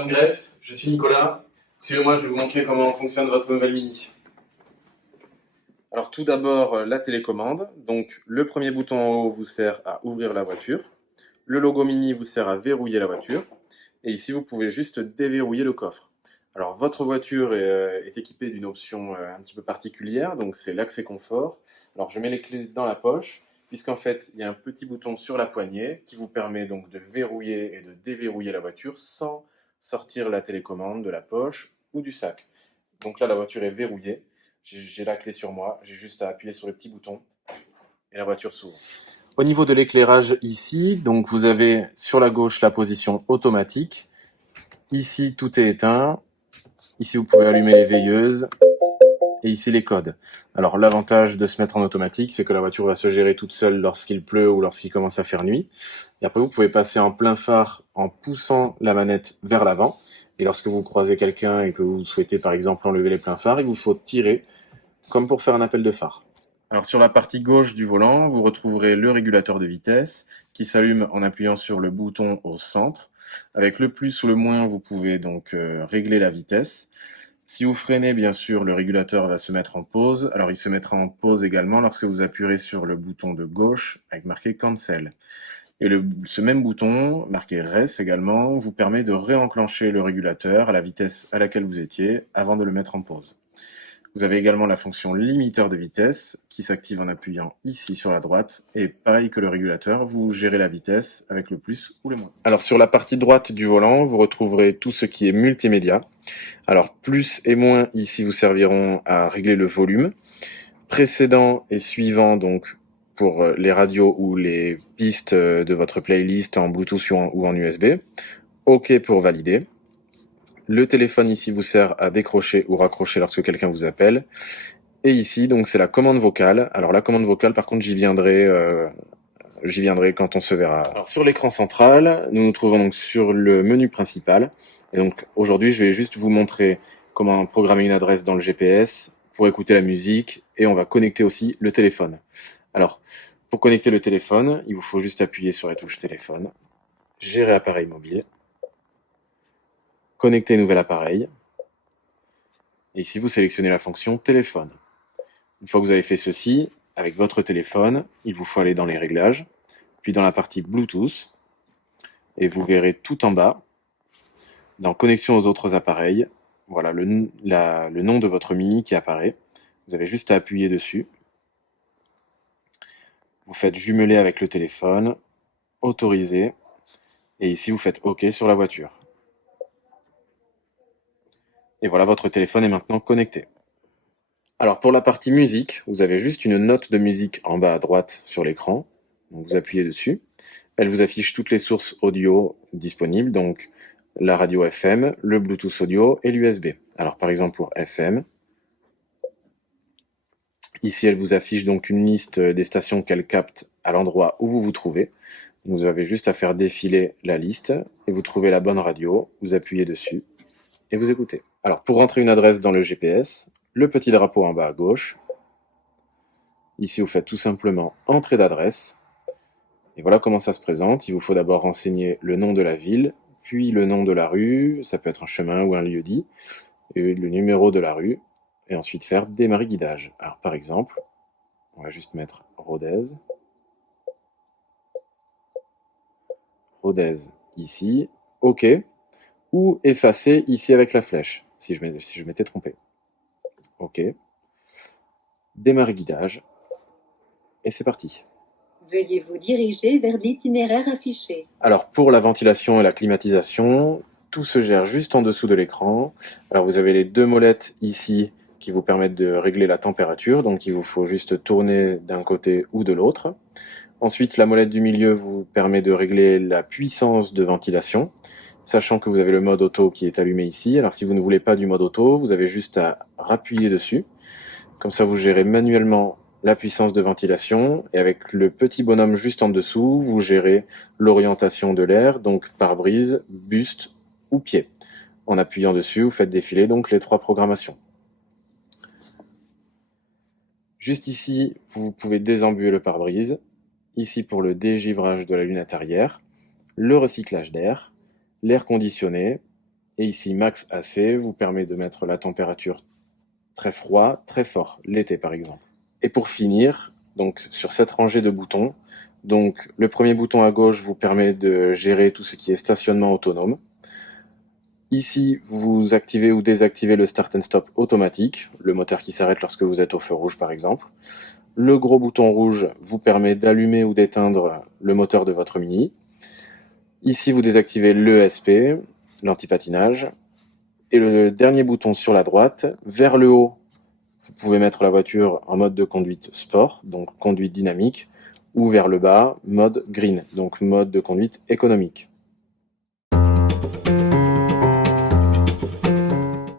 Madame Grèce, je suis Nicolas. Suivez-moi, je vais vous montrer comment fonctionne votre nouvelle Mini. Alors tout d'abord, la télécommande. Donc le premier bouton en haut vous sert à ouvrir la voiture. Le logo Mini vous sert à verrouiller la voiture. Et ici, vous pouvez juste déverrouiller le coffre. Alors votre voiture est équipée d'une option un petit peu particulière, donc c'est l'accès confort. Alors je mets les clés dans la poche, puisqu'en fait, il y a un petit bouton sur la poignée qui vous permet donc de verrouiller et de déverrouiller la voiture sans sortir la télécommande de la poche ou du sac. Donc là, la voiture est verrouillée. J'ai la clé sur moi, j'ai juste à appuyer sur le petit bouton et la voiture s'ouvre. Au niveau de l'éclairage ici, donc vous avez sur la gauche la position automatique. Ici, tout est éteint. Ici, vous pouvez allumer les veilleuses. Et ici, les codes. Alors, l'avantage de se mettre en automatique, c'est que la voiture va se gérer toute seule lorsqu'il pleut ou lorsqu'il commence à faire nuit. Et après, vous pouvez passer en plein phare en poussant la manette vers l'avant. Et lorsque vous croisez quelqu'un et que vous souhaitez, par exemple, enlever les pleins phares, il vous faut tirer, comme pour faire un appel de phare. Alors, sur la partie gauche du volant, vous retrouverez le régulateur de vitesse qui s'allume en appuyant sur le bouton au centre. Avec le plus ou le moins, vous pouvez donc régler la vitesse. Si vous freinez, bien sûr, le régulateur va se mettre en pause. Alors, il se mettra en pause également lorsque vous appuierez sur le bouton de gauche avec marqué Cancel. Et ce même bouton, marqué Res également, vous permet de réenclencher le régulateur à la vitesse à laquelle vous étiez avant de le mettre en pause. Vous avez également la fonction limiteur de vitesse qui s'active en appuyant ici sur la droite. Et pareil que le régulateur, vous gérez la vitesse avec le plus ou le moins. Alors sur la partie droite du volant, vous retrouverez tout ce qui est multimédia. Alors plus et moins ici vous serviront à régler le volume. Précédent et suivant donc pour les radios ou les pistes de votre playlist en Bluetooth ou en USB. OK pour valider. Le téléphone ici vous sert à décrocher ou raccrocher lorsque quelqu'un vous appelle. Et ici, donc, c'est la commande vocale. Alors, la commande vocale, par contre, j'y viendrai quand on se verra. Alors, sur l'écran central, nous nous trouvons donc sur le menu principal. Et donc, aujourd'hui, je vais juste vous montrer comment programmer une adresse dans le GPS pour écouter la musique. Et on va connecter aussi le téléphone. Alors, pour connecter le téléphone, il vous faut juste appuyer sur la touche téléphone, gérer appareil mobile, connecter nouvel appareil. Et ici, vous sélectionnez la fonction téléphone. Une fois que vous avez fait ceci, avec votre téléphone, il vous faut aller dans les réglages, puis dans la partie Bluetooth, et vous verrez tout en bas, dans connexion aux autres appareils, voilà le nom de votre Mini qui apparaît. Vous avez juste à appuyer dessus. Vous faites jumeler avec le téléphone, autoriser, et ici vous faites OK sur la voiture. Et voilà, votre téléphone est maintenant connecté. Alors pour la partie musique, vous avez juste une note de musique en bas à droite sur l'écran. Donc vous appuyez dessus. Elle vous affiche toutes les sources audio disponibles, donc la radio FM, le Bluetooth audio et l'USB. Alors par exemple pour FM, ici elle vous affiche donc une liste des stations qu'elle capte à l'endroit où vous vous trouvez. Vous avez juste à faire défiler la liste et vous trouvez la bonne radio, vous appuyez dessus et vous écoutez. Alors pour rentrer une adresse dans le GPS, le petit drapeau en bas à gauche. Ici vous faites tout simplement entrée d'adresse. Et voilà comment ça se présente. Il vous faut d'abord renseigner le nom de la ville, puis le nom de la rue, ça peut être un chemin ou un lieu-dit, et le numéro de la rue, et ensuite faire démarrer guidage. Alors par exemple, on va juste mettre Rodez. Rodez ici, OK, ou effacer ici avec la flèche, si je m'étais trompé. OK, démarrer guidage, et c'est parti. Veuillez vous diriger vers l'itinéraire affiché. Alors pour la ventilation et la climatisation, tout se gère juste en dessous de l'écran. Alors vous avez les deux molettes ici qui vous permettent de régler la température, donc il vous faut juste tourner d'un côté ou de l'autre. Ensuite, la molette du milieu vous permet de régler la puissance de ventilation, sachant que vous avez le mode auto qui est allumé ici. Alors si vous ne voulez pas du mode auto, vous avez juste à appuyer dessus. Comme ça, vous gérez manuellement la puissance de ventilation, et avec le petit bonhomme juste en dessous, vous gérez l'orientation de l'air, donc pare-brise, buste ou pied. En appuyant dessus, vous faites défiler donc les trois programmations. Juste ici, vous pouvez désembuer le pare-brise, ici pour le dégivrage de la lunette arrière, le recyclage d'air, l'air conditionné, Et ici, Max AC vous permet de mettre la température très froid, très fort, l'été par exemple. Et pour finir, donc sur cette rangée de boutons, donc le premier bouton à gauche vous permet de gérer tout ce qui est stationnement autonome. Ici, vous activez ou désactivez le Start and Stop automatique, le moteur qui s'arrête lorsque vous êtes au feu rouge par exemple. Le gros bouton rouge vous permet d'allumer ou d'éteindre le moteur de votre Mini. Ici, vous désactivez l'ESP, l'anti-patinage. Et le dernier bouton sur la droite, vers le haut, vous pouvez mettre la voiture en mode de conduite sport, donc conduite dynamique, ou vers le bas, mode green, donc mode de conduite économique.